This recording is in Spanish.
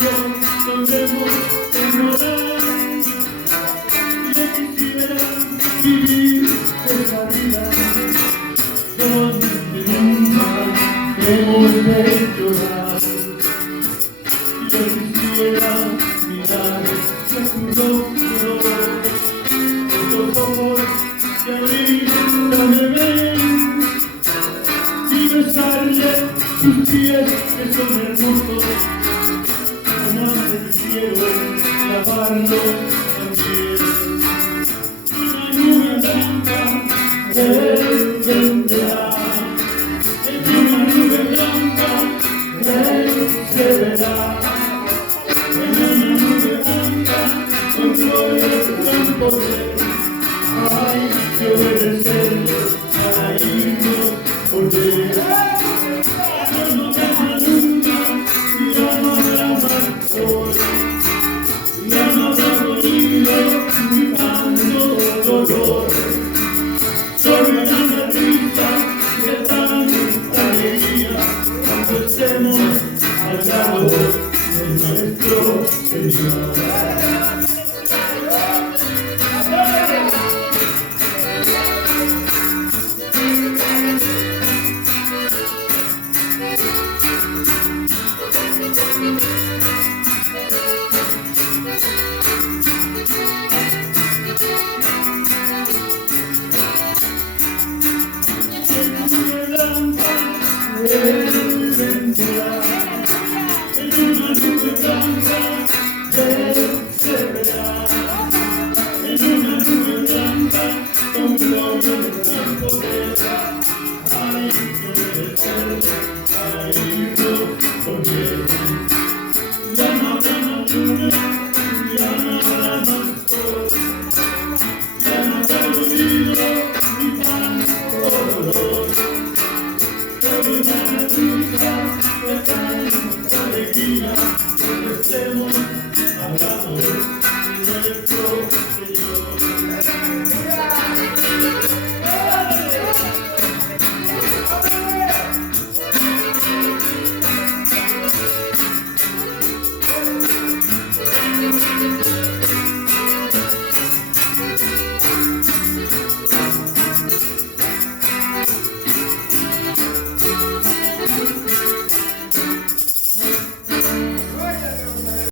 futuro logremos ignorar. Yo quisiera vivir esa vida donde nunca hemos de llorar. Yo quisiera mirar hacia tu rostro, esos ojos que ahorita me ven, y besarle sus pies que son hermosos, como prefiero lavarlos también. Una nube blanca él vendrá, en una nube blanca él se verá, en una nube blanca con gloria y gran poder. Hay que obedecerle para irnos por ver. Ya no habrá nunca, ya no habrá más sol, ya no habrá sonido ni tanto dolor. Solo una risa de tanta alegría cuando estemos al lado de nuestro Señor. Él vendrá, en una nube blanca él se verá, en una nube blanca con gloria y gran poder. Hay que obedecerle para irnos con él. Ya no habrá más luna, ya no habrá más sol, ya no habrá olvido ni tanto dolor. Una risa de tanta alegría cuando estemos hablando de